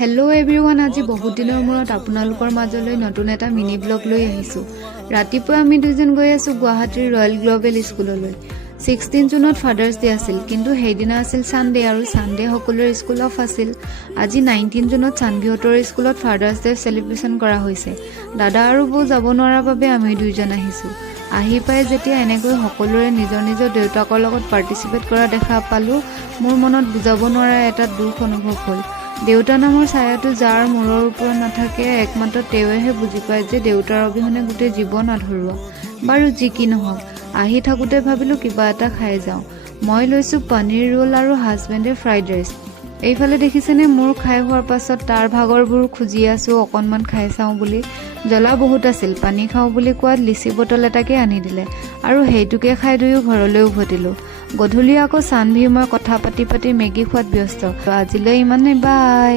Hello' everyone, আজি বহুত দিনৰ মূৰত আপোনালোকৰ মাজলৈ নতুন এটা মিনি ব্লগ লৈ আহিছোঁ। ৰাতিপুৱা আমি দুজন গৈ আছোঁ গুৱাহাটীৰ ৰয়েল গ্ল'বেল স্কুললৈ। 16 জুনত ফাদাৰ্ছ ডে আছিল, কিন্তু সেইদিনা আছিল ছানডে আৰু ছানডে সকলোৰে স্কুল অফ আছিল। আজি 19 জুনত চানভিহঁতৰ স্কুলত ফাদাৰ্ছ ডে চেলিব্ৰেশ্যন কৰা হৈছে। দাদা আৰু বৌ যাব নোৱাৰাৰ বাবে আমি দুইজন আহিছোঁ। আহি পাই যেতিয়া এনেকৈ সকলোৰে নিজৰ নিজৰ দেউতাকৰ লগত পাৰ্টিচিপেট কৰা দেখা পালোঁ, মোৰ মনত বুজাব নোৱাৰা এটা দুখ অনুভৱ হ'ল। দেউতা নামৰ ছায়াটো যাৰ মূৰৰ ওপৰত নাথাকে, একমাত্ৰ তেওঁহে বুজি পায় যে দেউতাৰ অবিহনে গোটেই জীৱন আধৰুৱা। বাৰু যি কি নহওক, আহি থাকোঁতে ভাবিলোঁ কিবা এটা খাই যাওঁ। মই লৈছোঁ পনীৰ ৰোল আৰু হাজবেণ্ডে ফ্ৰাইড ৰাইচ। এইফালে দেখিছেনে, মোৰ খাই হোৱাৰ পাছত তাৰ ভাগৰবোৰ খুজি আছোঁ অকণমান খাই চাওঁ বুলি। জ্বলা বহুত আছিল, পানী খাওঁ বুলি কোৱাত লিচি বটল এটাকে আনি দিলে আৰু সেইটোকে খাই দুয়ো ঘৰলৈ উভতিলোঁ। গধূলি আকৌ চানভি মই কথা পাতি মেগী খোৱাত ব্যস্ত। আজিলৈ ইমানেই, বাই।